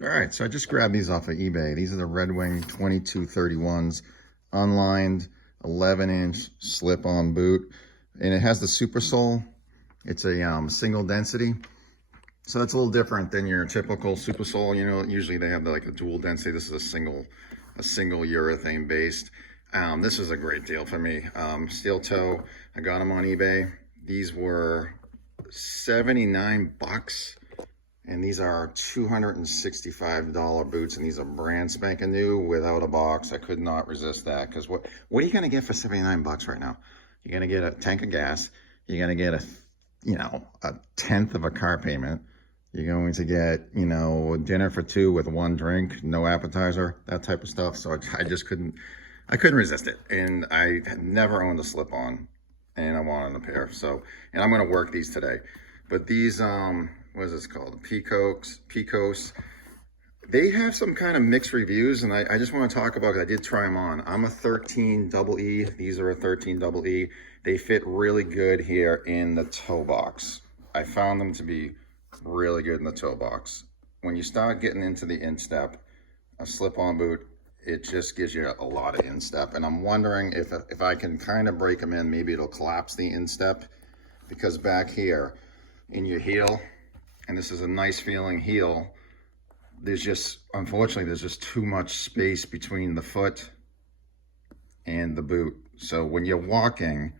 All right, so I just grabbed these off of eBay. These are the Red Wing 2231s, unlined, 11-inch slip-on boot, and it has the SuperSole. It's a single density, so that's a little different than your typical SuperSole. You know, usually they have like a dual density. This is a single urethane based. This is a great deal for me. Steel toe. I got them on eBay. These were 79 bucks. And these are $265 boots, and these are brand spanking new without a box. I could not resist that, because what are you gonna get for 79 bucks right now? You're gonna get a tank of gas. You're gonna get a tenth of a car payment. You're going to get, dinner for two with one drink, no appetizer, that type of stuff. So I just couldn't resist it. And I had never owned a slip-on, and I wanted a pair. So, and I'm gonna work these today. But these, what is this called? Picos. They have some kind of mixed reviews, and I just want to talk about, because I did try them on. I'm a 13 double E. These are a 13 double E. They fit really good here in the toe box. I found them to be really good in the toe box. When you start getting into the instep, a slip-on boot, it just gives you a lot of instep. And I'm wondering if I can kind of break them in, maybe it'll collapse the instep, because back here in your heel, and this is a nice feeling heel, unfortunately, there's just too much space between the foot and the boot. So when you're walking,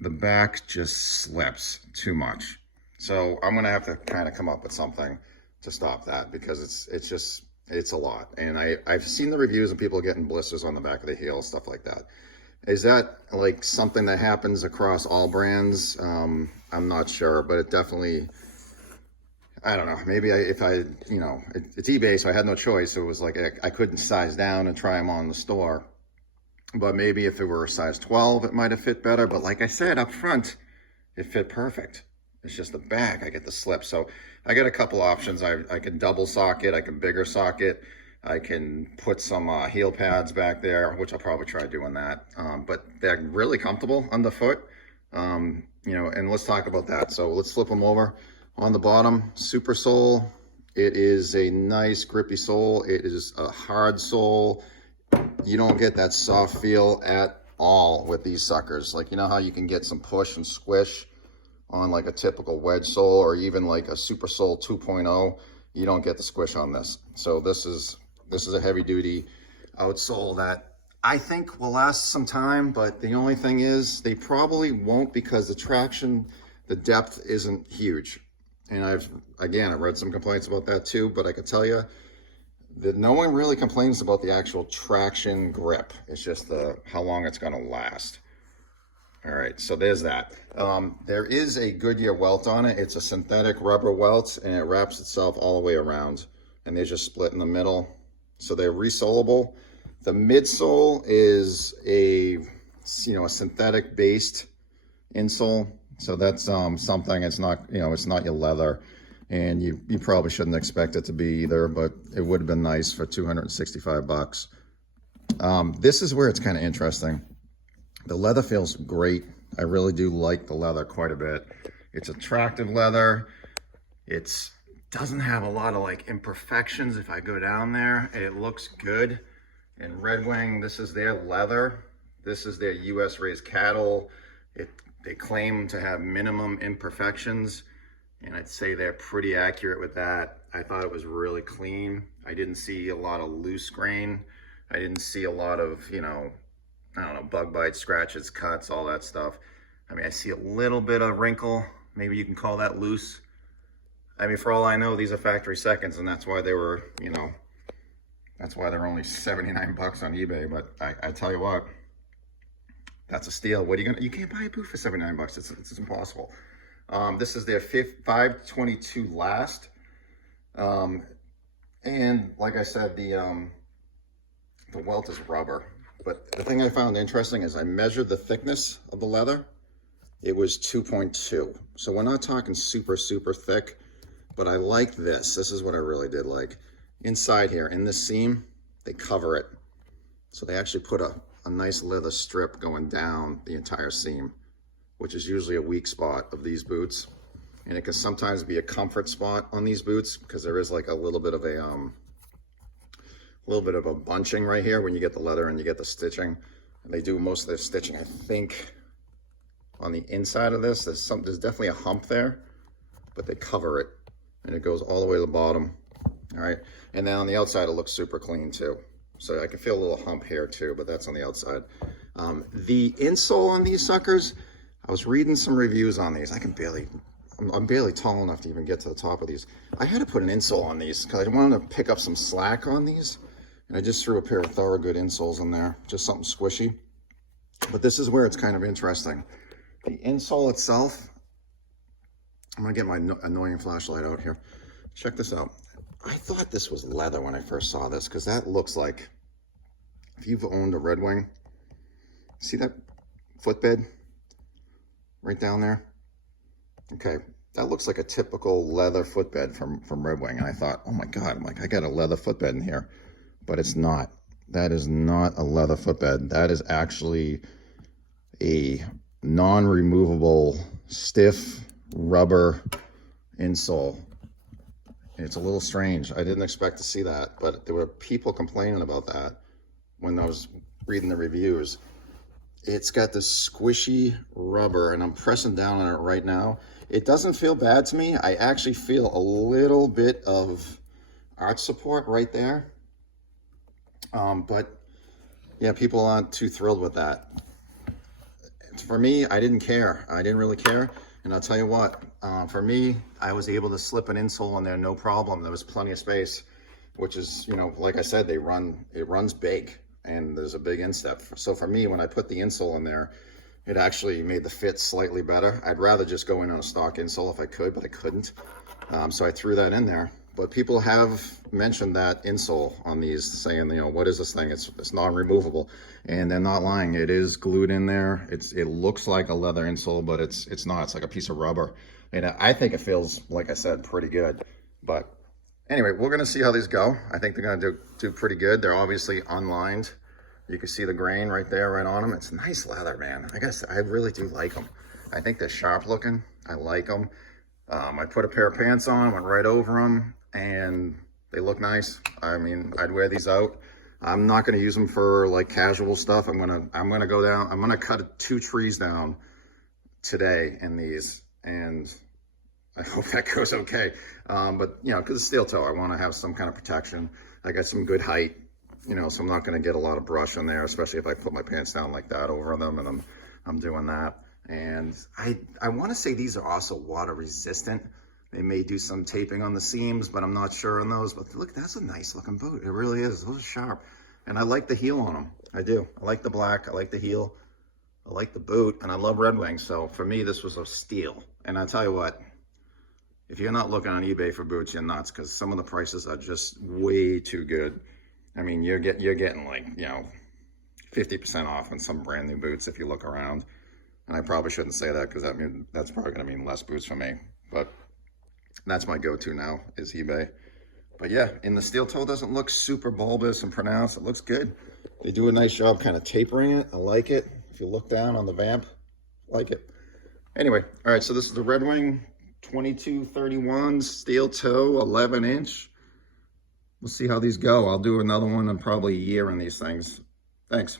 the back just slips too much. So I'm gonna have to kind of come up with something to stop that, because it's a lot. And I've seen the reviews and people are getting blisters on the back of the heel, stuff like that. Is that like something that happens across all brands? I'm not sure, but it definitely, I don't know. Maybe it's eBay, so I had no choice. It was like I couldn't size down and try them on the store. But maybe if it were a size 12, it might have fit better. But like I said, up front, it fit perfect. It's just the back, I get the slip. So I got a couple options. I can double sock it. I can bigger sock it. I can put some heel pads back there, which I'll probably try doing that. But they're really comfortable underfoot. And let's talk about that. So let's flip them over. On the bottom, SuperSole. It is a nice grippy sole. It is a hard sole. You don't get that soft feel at all with these suckers. Like, you know how you can get some push and squish on like a typical wedge sole, or even like a SuperSole 2.0. You don't get the squish on this. So this is a heavy duty outsole that I think will last some time, but the only thing is they probably won't, because the traction, the depth isn't huge. And I've read some complaints about that too, but I can tell you that no one really complains about the actual traction grip. It's just how long it's gonna last. All right, so there's that. There is a Goodyear welt on it. It's a synthetic rubber welt, and it wraps itself all the way around, and they just split in the middle. So they're resolable. The midsole is a synthetic based insole. So that's something. It's not your leather, and you probably shouldn't expect it to be either, but it would have been nice for 265 bucks. This is where it's kind of interesting. The leather feels great. I really do like the leather quite a bit. It's attractive leather. It doesn't have a lot of like imperfections. If I go down there, it looks good. And Red Wing, this is their leather. This is their US raised cattle. They claim to have minimum imperfections, and I'd say they're pretty accurate with that. I thought it was really clean. I didn't see a lot of loose grain. I didn't see a lot of, bug bites, scratches, cuts, all that stuff. I mean, I see a little bit of wrinkle. Maybe you can call that loose. I mean, for all I know, these are factory seconds, and that's why they were, that's why they're only 79 bucks on eBay. But I tell you what, that's a steal. You can't buy a boot for 79 bucks. It's impossible. This is their 522 last. And like I said, the welt is rubber. But the thing I found interesting is I measured the thickness of the leather. It was 2.2. So we're not talking super, super thick, but I like this. This is what I really did like. Inside here, in this seam, they cover it. So they actually put a nice leather strip going down the entire seam, which is usually a weak spot of these boots. and it can sometimes be a comfort spot on these boots because there is like a little bit of a bunching right here when you get the leather and you get the stitching. And they do most of their stitching, I think, on the inside of this. There's definitely a hump there, but they cover it, and it goes all the way to the bottom. All right, and then on the outside it looks super clean too. So I can feel a little hump here too, but that's on the outside. The insole on these suckers, I was reading some reviews on these. I'm barely tall enough to even get to the top of these. I had to put an insole on these because I wanted to pick up some slack on these. And I just threw a pair of Thorogood insoles in there, just something squishy. But this is where it's kind of interesting. The insole itself, I'm gonna get my annoying flashlight out here. Check this out. I thought this was leather when I first saw this because that looks like, if you've owned a Red Wing, see that footbed right down there? Okay, that looks like a typical leather footbed from Red Wing. And I thought, oh my God, I'm like, I got a leather footbed in here. But it's not. That is not a leather footbed. That is actually a non-removable, stiff rubber insole. It's a little strange. I didn't expect to see that, but there were people complaining about that when I was reading the reviews. It's got this squishy rubber, and I'm pressing down on it right now. It doesn't feel bad to me. I actually feel a little bit of arch support right there. But yeah, people aren't too thrilled with that. For me, I didn't care. I didn't really care. And I'll tell you what, for me, I was able to slip an insole in there, no problem. There was plenty of space, which is, you know, like I said, it runs big and there's a big instep. So for me, when I put the insole in there, it actually made the fit slightly better. I'd rather just go in on a stock insole if I could, but I couldn't. So I threw that in there. But people have mentioned that insole on these, saying, you know, what is this thing? It's non-removable, and they're not lying. It is glued in there. It looks like a leather insole, but it's not. It's like a piece of rubber, and I think it feels, like I said, pretty good. But anyway, we're gonna see how these go. I think they're gonna do pretty good. They're obviously unlined. You can see the grain right there, right on them. It's nice leather, man. I guess I really do like them. I think they're sharp looking. I like them. I put a pair of pants on, went right over them, and they look nice. I mean, I'd wear these out. I'm not going to use them for like casual stuff. I'm gonna go down. I'm gonna cut 2 trees down today in these, and I hope that goes okay. But you know, because it's steel toe, I want to have some kind of protection. I got some good height, you know, so I'm not going to get a lot of brush in there, especially if I put my pants down like that over them, and I'm doing that. And I want to say these are also water resistant. They may do some taping on the seams, but I'm not sure on those. But look, that's a nice looking boot. It really is. Those are sharp. And I like the heel on them. I do. I like the black. I like the heel. I like the boot. And I love Red Wing. So for me, this was a steal. And I tell you what, if you're not looking on eBay for boots, you're nuts, because some of the prices are just way too good. I mean, you're getting like, you know, 50% off on some brand new boots if you look around. And I probably shouldn't say that, because that's probably going to mean less boots for me. But that's my go-to now, is eBay. But yeah, and the steel toe doesn't look super bulbous and pronounced. It looks good. They do a nice job kind of tapering it. I like it. If you look down on the vamp, I like it. Anyway, all right, so this is the Red Wing 2231 steel toe, 11 inch. We'll see how these go. I'll do another one in probably a year on these things. Thanks.